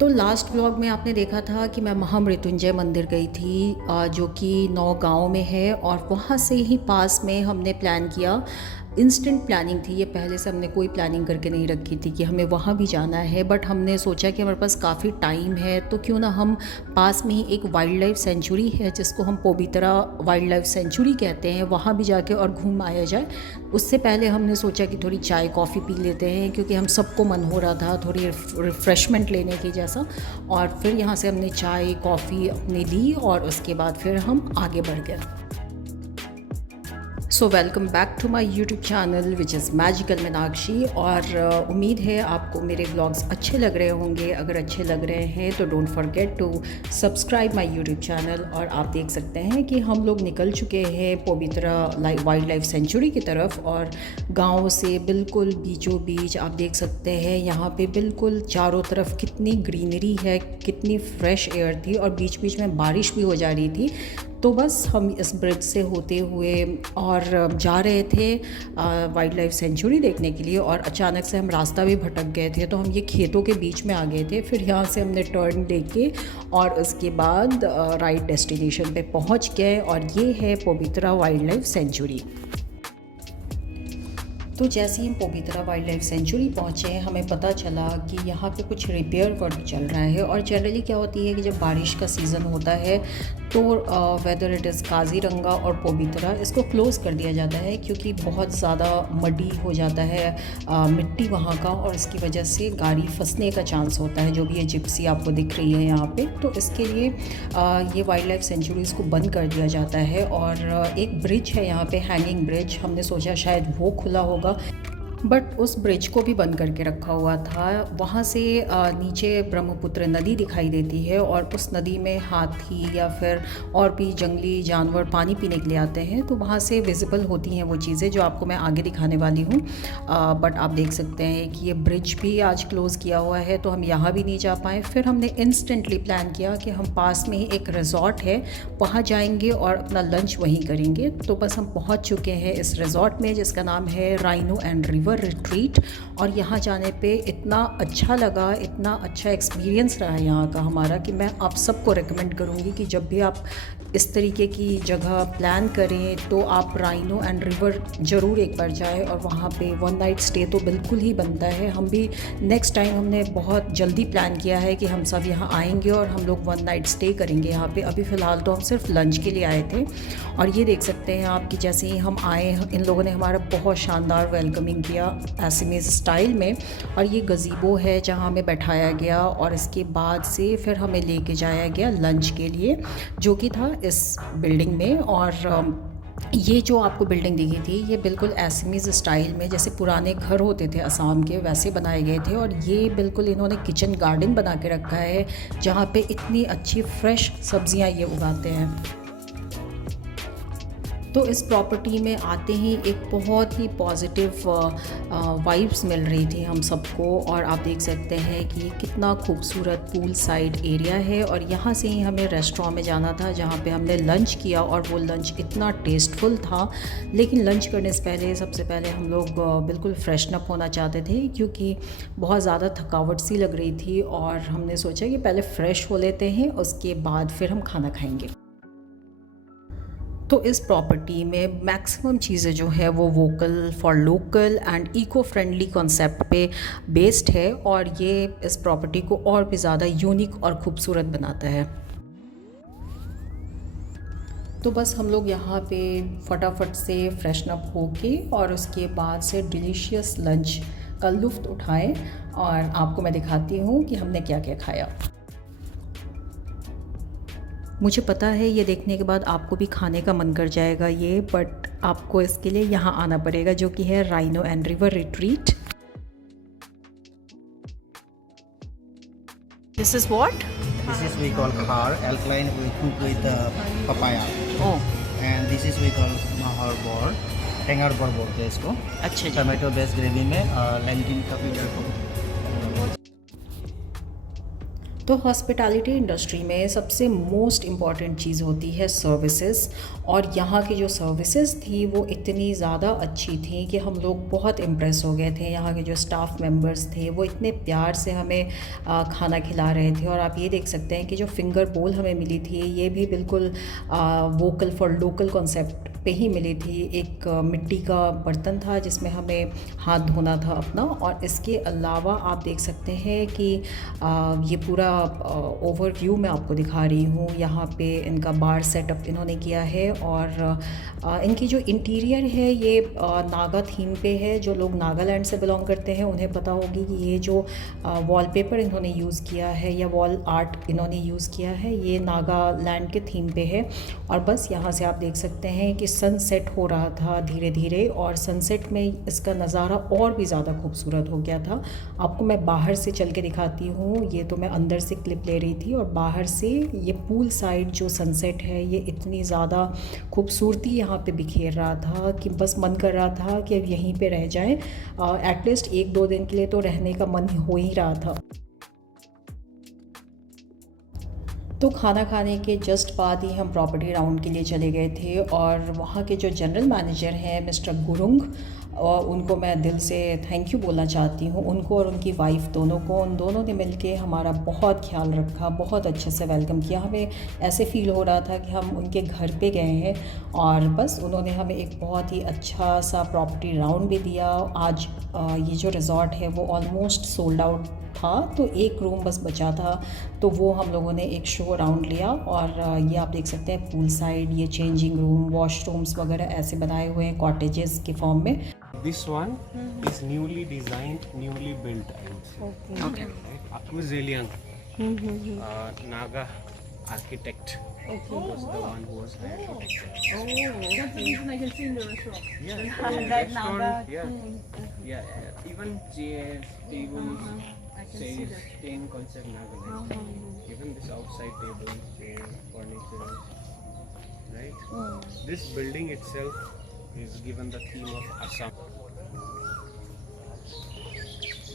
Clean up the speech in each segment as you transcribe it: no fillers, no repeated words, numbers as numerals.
तो last vlog में आपने देखा था कि मैं महामृत्युंजय मंदिर गई थी, जो कि नौगांव में है, और वहाँ से ही पास में हमने प्लान किया। इंस्टेंट प्लानिंग थी ये, पहले से हमने कोई प्लानिंग करके नहीं रखी थी कि हमें वहाँ भी जाना है, बट हमने सोचा कि हमारे पास काफ़ी टाइम है तो क्यों ना हम पास में ही एक वाइल्ड लाइफ सेंचुरी है जिसको हम पोबित्रा वाइल्ड लाइफ सेंचुरी कहते हैं, वहाँ भी जाके और घूम आया जाए। उससे पहले हमने सोचा कि थोड़ी चाय कॉफ़ी पी लेते हैं, क्योंकि हम सबको मन हो रहा था थोड़ी रिफ़्रेशमेंट लेने की जैसा। और फिर यहाँ से हमने चाय कॉफ़ी अपने ली और उसके बाद फिर हम आगे बढ़ गए। So welcome back to my YouTube channel which is magical Meenakshi. और उम्मीद है आपको मेरे व्लॉग्स अच्छे लग रहे होंगे। अगर अच्छे लग रहे हैं तो don't forget to subscribe my YouTube channel. और आप देख सकते हैं कि हम लोग निकल चुके हैं पोबित्रा वाइल्ड लाइफ सेंचुरी की तरफ, और गांव से बिल्कुल बीचों बीच आप देख सकते हैं यहाँ पे बिल्कुल चारों तरफ कितनी ग्रीनरी है, कितनी फ्रेश एयर थी, और बीच बीच में बारिश भी हो जा रही थी। तो बस हम इस ब्रिज से होते हुए और जा रहे थे वाइल्ड लाइफ सेंचुरी देखने के लिए, और अचानक से हम रास्ता भी भटक गए थे, तो हम ये खेतों के बीच में आ गए थे। फिर यहाँ से हमने टर्न लेके और उसके बाद राइट डेस्टिनेशन पे पहुँच गए, और ये है पोबित्रा वाइल्ड लाइफ सेंचुरी। तो जैसे ही हम पोबित्रा वाइल्ड लाइफ सेंचुरी पहुँचे, हमें पता चला कि यहाँ पे कुछ रिपेयर वर्क चल रहा है। और जनरली क्या होती है कि जब बारिश का सीज़न होता है तो वेदर इट इज़ काजीरंगा और पोबित्रा, इसको क्लोज़ कर दिया जाता है, क्योंकि बहुत ज़्यादा मडी हो जाता है मिट्टी वहाँ का, और इसकी वजह से गाड़ी फंसने का चांस होता है। जो भी ये जिप्सी आपको दिख रही है यहाँ पे, तो इसके लिए ये वाइल्ड लाइफ सेंचुरीज़ को बंद कर दिया जाता है। और एक ब्रिज है यहाँ पे, हैंगिंग ब्रिज, हमने सोचा शायद वो खुला होगा, बट उस ब्रिज को भी बंद करके रखा हुआ था। वहाँ से नीचे ब्रह्मपुत्र नदी दिखाई देती है, और उस नदी में हाथी या फिर और भी जंगली जानवर पानी पीने के लिए आते हैं, तो वहाँ से विजिबल होती हैं वो चीज़ें जो आपको मैं आगे दिखाने वाली हूँ। बट आप देख सकते हैं कि ये ब्रिज भी आज क्लोज़ किया हुआ है, तो हम यहाँ भी नहीं जा पाए। फिर हमने इंस्टेंटली प्लान किया कि हम पास में ही एक रिज़ॉर्ट है वहाँ जाएंगे और अपना लंच वहीं करेंगे। तो बस हम पहुँच चुके हैं इस रिज़ॉर्ट में, जिसका नाम है राइनो एंड रिवर रिट्रीट। और यहाँ जाने पे इतना अच्छा लगा, इतना अच्छा एक्सपीरियंस रहा है यहाँ का हमारा, कि मैं आप सबको रेकमेंड करूँगी कि जब भी आप इस तरीके की जगह प्लान करें तो आप राइनो एंड रिवर ज़रूर एक बार जाएं। और वहाँ पे वन नाइट स्टे तो बिल्कुल ही बनता है। हम भी नेक्स्ट टाइम हमने बहुत जल्दी प्लान किया है कि हम सब यहाँ आएंगे और हम लोग वन नाइट स्टे करेंगे यहाँ पे। अभी फ़िलहाल तो हम सिर्फ लंच के लिए आए थे। और ये देख सकते हैं आप कि जैसे ही हम आए, इन लोगों ने हमारा बहुत शानदार वेलकमिंग किया एसिमीज़ स्टाइल में। और ये गज़ीबो है जहाँ हमें बैठाया गया, और इसके बाद से फिर हमें लेके जाया गया लंच के लिए, जो कि था इस बिल्डिंग में। और ये जो आपको बिल्डिंग दिखी थी, ये बिल्कुल एसिमीज़ स्टाइल में, जैसे पुराने घर होते थे असम के, वैसे बनाए गए थे। और ये बिल्कुल इन्होंने किचन गार्डन बना के रखा है, जहाँ पे इतनी अच्छी फ्रेश सब्जियाँ ये उगाते हैं। तो इस प्रॉपर्टी में आते ही एक बहुत ही पॉजिटिव वाइब्स मिल रही थी हम सबको। और आप देख सकते हैं कि कितना खूबसूरत पूल साइड एरिया है। और यहाँ से ही हमें रेस्टोरेंट में जाना था, जहाँ पे हमने लंच किया, और वो लंच इतना टेस्टफुल था। लेकिन लंच करने से पहले सबसे पहले हम लोग बिल्कुल फ्रेशन अप होना चाहते थे, क्योंकि बहुत ज़्यादा थकावट सी लग रही थी। और हमने सोचा कि पहले फ़्रेश हो लेते हैं, उसके बाद फिर हम खाना खाएँगे। तो इस प्रॉपर्टी में मैक्सिमम चीज़ें जो है वो vocal for local and eco friendly concept पे बेस्ड है, और ये इस प्रॉपर्टी को और भी ज़्यादा यूनिक और ख़ूबसूरत बनाता है। तो बस हम लोग यहाँ पे फटाफट से फ्रेशन अप होके और उसके बाद से डिलीशियस लंच का लुफ्त उठाएं, और आपको मैं दिखाती हूँ कि हमने क्या क्या खाया। मुझे पता है ये देखने के बाद आपको भी खाने का मन कर जाएगा ये, बट आपको इसके लिए यहाँ आना पड़ेगा, जो कि है rhino and river retreat. This is what? This is we call khar, alkaline we cook with papaya. Oh, And this is we call mahar bor, टेंगर बड़ बोलते हैं इसको। अच्छा जी। टमाटो बेस्ड ग्रेवी में लैंटिन का फिगर को। तो हॉस्पिटैलिटी इंडस्ट्री में सबसे मोस्ट इम्पॉर्टेंट चीज़ होती है सर्विसेज, और यहाँ की जो सर्विसेज थी वो इतनी ज़्यादा अच्छी थी कि हम लोग बहुत इम्प्रेस हो गए थे। यहाँ के जो स्टाफ मेंबर्स थे वो इतने प्यार से हमें खाना खिला रहे थे। और आप ये देख सकते हैं कि जो फिंगर बोल हमें मिली थी ये भी बिल्कुल वोकल फॉर लोकल कॉन्सेप्ट पे ही मिली थी। एक मिट्टी का बर्तन था जिसमें हमें हाथ धोना था अपना। और इसके अलावा आप देख सकते हैं कि ये पूरा ओवरव्यू मैं आपको दिखा रही हूँ। यहाँ पे इनका बार सेटअप इन्होंने किया है, और इनकी जो इंटीरियर है ये नागा थीम पे है। जो लोग नागालैंड से बिलोंग करते हैं उन्हें पता होगी कि ये जो वॉलपेपर इन्होंने यूज़ किया है या वॉल आर्ट इन्होंने यूज़ किया है ये नागालैंड के थीम पे है। और बस यहाँ से आप देख सकते हैं कि सनसेट हो रहा था धीरे धीरे, और सनसेट में इसका नज़ारा और भी ज़्यादा खूबसूरत हो गया था। आपको मैं बाहर से चल के दिखाती हूँ। ये तो मैं अंदर से क्लिप ले रही थी, और बाहर से ये पूल साइड जो सनसेट है ये इतनी ज़्यादा खूबसूरती यहाँ पे बिखेर रहा था कि बस मन कर रहा था कि अब यहीं पे रह जाएं। एटलीस्ट 1-2 दिन के लिए तो रहने का मन हो ही रहा था। तो खाना खाने के जस्ट बाद ही हम प्रॉपर्टी राउंड के लिए चले गए थे, और वहाँ के जो जनरल मैनेजर हैं मिस्टर गुरुंग, और उनको मैं दिल से थैंक यू बोलना चाहती हूँ। उनको और उनकी वाइफ दोनों को, उन दोनों ने मिलके हमारा बहुत ख्याल रखा, बहुत अच्छे से वेलकम किया। हमें ऐसे फ़ील हो रहा था कि हम उनके घर पे गए हैं। और बस उन्होंने हमें एक बहुत ही अच्छा सा प्रॉपर्टी राउंड भी दिया। आज ये जो रिज़ॉर्ट है वो ऑलमोस्ट सोल्ड आउट था, तो एक रूम बस बचा था, तो वो हम लोगों ने एक शो राउंड लिया। और ये आप देख सकते हैं पूल साइड, ये चेंजिंग रूम, वॉशरूम्स वगैरह ऐसे बनाए हुए हैं कॉटेजेस के फॉर्म में। This one is newly designed, newly built, I would say. Okay. Right? Who's really young? Naga architect. Okay. Was the one who was hired to take care. That's the reason I can see in the restaurant. Yeah, That restaurant, Naga. yeah. Even chairs, tables, I can see that. stain concept Naga. Even this outside tables, chairs, furniture, right? This building itself is given the theme of Assam.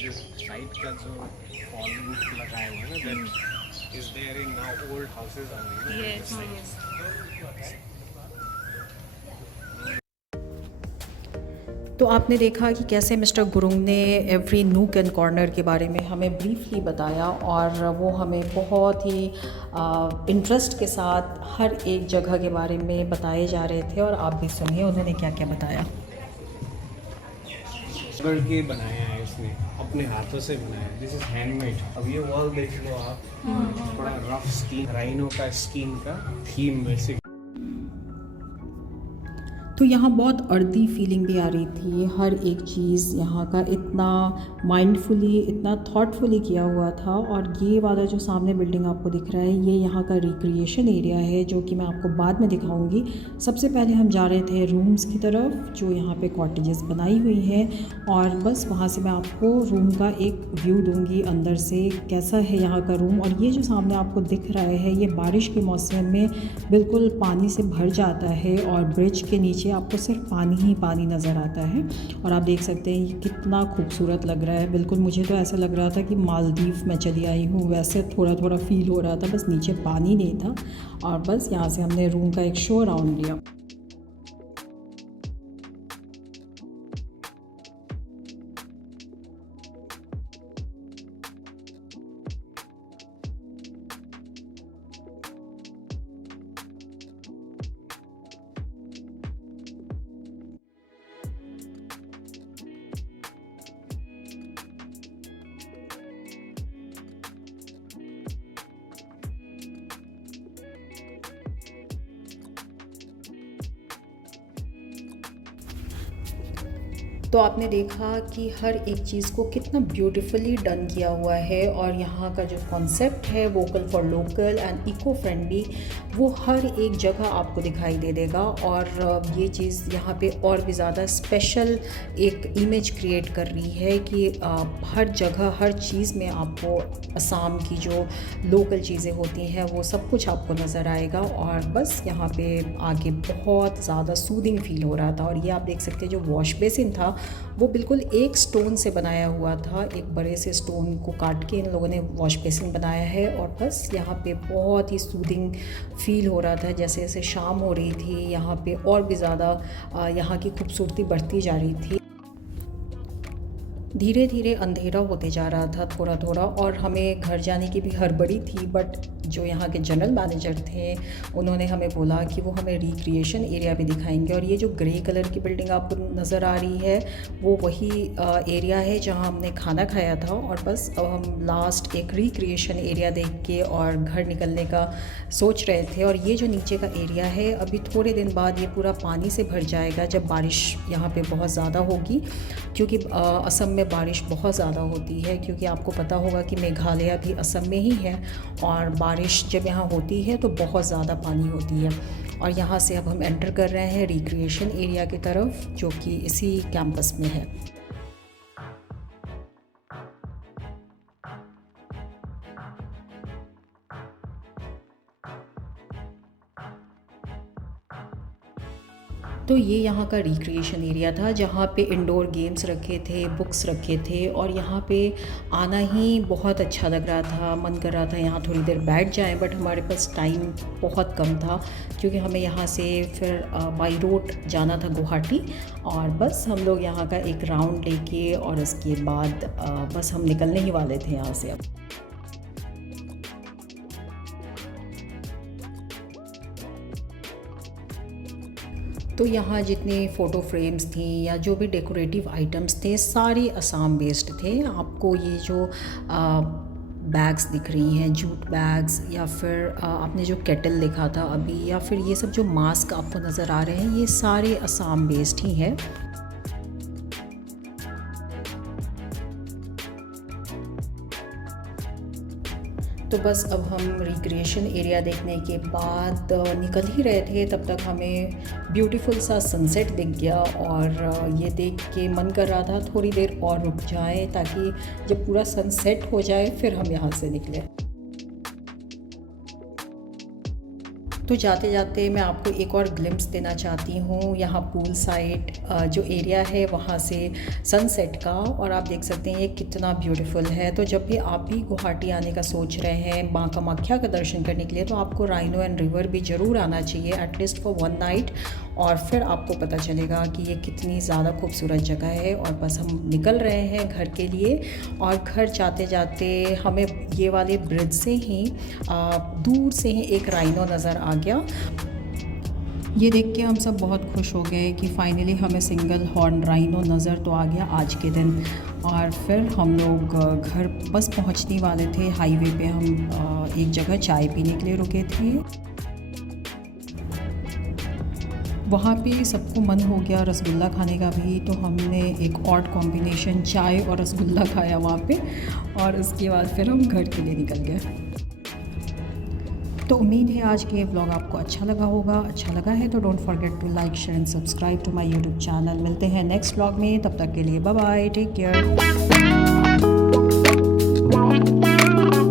जो side का जो fall roof लगाया हुआ है ना, that is there in now old houses only. Yes. तो आपने देखा कि कैसे मिस्टर गुरुंग ने एवरी नूक एंड कॉर्नर के बारे में हमें ब्रीफली बताया, और वो हमें बहुत ही इंटरेस्ट के साथ हर एक जगह के बारे में बताए जा रहे थे। और आप भी सुनिए उन्होंने क्या क्या बताया। करके बनाया है इसने, अपने हाथों से बनाया है। This is handmade. अब ये वॉल देख लो आप, थोड़ा रफ स्किन, राइनो का स्किन का थीम बेसिक। तो यहाँ बहुत अर्दी फीलिंग भी आ रही थी। हर एक चीज़ यहाँ का इतना माइंडफुली, इतना थॉटफुली किया हुआ था। और ये वाला जो सामने बिल्डिंग आपको दिख रहा है ये यहाँ का रिक्रिएशन एरिया है, जो कि मैं आपको बाद में दिखाऊंगी। सबसे पहले हम जा रहे थे रूम्स की तरफ, जो यहाँ पे कॉटेजेस बनाई हुई हैं। और बस वहाँ से मैं आपको रूम का एक व्यू दूँगी अंदर से, कैसा है यहाँ का रूम। और ये जो सामने आपको दिख रहा है ये बारिश के मौसम में बिल्कुल पानी से भर जाता है, और ब्रिज के नीचे आपको सिर्फ पानी ही पानी नज़र आता है। और आप देख सकते हैं ये कितना खूबसूरत लग रहा है। बिल्कुल मुझे तो ऐसा लग रहा था कि मालदीव में चली आई हूँ, वैसे थोड़ा थोड़ा फील हो रहा था, बस नीचे पानी नहीं था। और बस यहाँ से हमने रूम का एक शो राउंड लिया। तो आपने देखा कि हर एक चीज़ को कितना ब्यूटीफुली डन किया हुआ है। और यहाँ का जो कॉन्सेप्ट है vocal for local and eco friendly, वो हर एक जगह आपको दिखाई दे देगा। और ये चीज़ यहाँ पे और भी ज़्यादा स्पेशल एक इमेज क्रिएट कर रही है कि हर जगह हर चीज़ में आपको असम की जो लोकल चीज़ें होती हैं वो सब कुछ आपको नज़र आएगा। और बस यहाँ पे आके बहुत ज़्यादा सूदिंग फील हो रहा था। और ये आप देख सकते हैं जो वॉश बेसिन था वो बिल्कुल एक स्टोन से बनाया हुआ था। एक बड़े से स्टोन को काट के इन लोगों ने वॉश बेसिन बनाया है और बस यहाँ पे बहुत ही सूदिंग फील हो रहा था। जैसे जैसे शाम हो रही थी यहाँ पे और भी ज़्यादा यहाँ की खूबसूरती बढ़ती जा रही थी। धीरे धीरे अंधेरा होते जा रहा था थोड़ा थोड़ा और हमें घर जाने की भी हड़बड़ी थी, बट जो यहाँ के जनरल मैनेजर थे उन्होंने हमें बोला कि वो हमें रिक्रिएशन एरिया भी दिखाएंगे। और ये जो ग्रे कलर की बिल्डिंग आपको नज़र आ रही है वो वही एरिया है जहाँ हमने खाना खाया था। और बस अब हम लास्ट एक रिक्रिएशन एरिया देख के और घर निकलने का सोच रहे थे। और ये जो नीचे का एरिया है अभी थोड़े दिन बाद ये पूरा पानी से भर जाएगा जब बारिश यहाँ पे बहुत ज़्यादा होगी, क्योंकि असम में बारिश बहुत ज़्यादा होती है। क्योंकि आपको पता होगा कि मेघालय भी असम में ही है और बारिश जब यहाँ होती है तो बहुत ज़्यादा पानी होती है। और यहाँ से अब हम एंटर कर रहे हैं रिक्रिएशन एरिया की तरफ, जो कि इसी कैंपस में है। तो ये यहाँ का रिक्रिएशन एरिया था जहाँ पे इंडोर गेम्स रखे थे, बुक्स रखे थे और यहाँ पे आना ही बहुत अच्छा लग रहा था। मन कर रहा था यहाँ थोड़ी देर बैठ जाएं, बट हमारे पास टाइम बहुत कम था क्योंकि हमें यहाँ से फिर बाई रोड जाना था गुवाहाटी। और बस हम लोग यहाँ का एक राउंड लेके और उसके बाद बस हम निकलने ही वाले थे यहाँ से अब। तो यहाँ जितने फ़ोटो फ्रेम्स थी या जो भी डेकोरेटिव आइटम्स थे सारे असम बेस्ड थे। आपको ये जो बैग्स दिख रही हैं, जूट बैग्स, या फिर आपने जो केटल देखा था अभी, या फिर ये सब जो मास्क आपको नज़र आ रहे हैं, ये सारे असम बेस्ड ही हैं। तो बस अब हम रिक्रिएशन एरिया देखने के बाद निकल ही रहे थे, तब तक हमें ब्यूटीफुल सा सनसेट दिख गया और ये देख के मन कर रहा था थोड़ी देर और रुक जाए ताकि जब पूरा सनसेट हो जाए फिर हम यहाँ से निकले। तो जाते जाते मैं आपको एक और ग्लिम्स देना चाहती हूँ यहाँ पूल साइड जो एरिया है वहाँ से सनसेट का, और आप देख सकते हैं ये कितना ब्यूटीफुल है। तो जब भी आप भी गुवाहाटी आने का सोच रहे हैं माँ कामाख्या का दर्शन करने के लिए, तो आपको राइनो एंड रिवर भी ज़रूर आना चाहिए एटलीस्ट फॉर 1 नाइट, और फिर आपको पता चलेगा कि ये कितनी ज़्यादा खूबसूरत जगह है। और बस हम निकल रहे हैं घर के लिए, और घर जाते जाते हमें ये वाले ब्रिज से ही दूर से ही एक राइनो नज़र आ गया। ये देख के हम सब बहुत खुश हो गए कि फाइनली हमें सिंगल हॉर्न राइनो नज़र तो आ गया आज के दिन। और फिर हम लोग घर बस पहुंचने वाले थे। हाईवे पे हम एक जगह चाय पीने के लिए रुके थे। वहाँ पे सबको मन हो गया रसगुल्ला खाने का भी, तो हमने एक ऑड कॉम्बिनेशन चाय और रसगुल्ला खाया वहाँ पे, और उसके बाद फिर हम घर के लिए निकल गए। तो उम्मीद है आज के व्लॉग आपको अच्छा लगा होगा। अच्छा लगा है तो don't forget to like, share and subscribe to my YouTube channel. मिलते हैं नेक्स्ट व्लॉग में, तब तक के लिए बाय बाय, टेक केयर।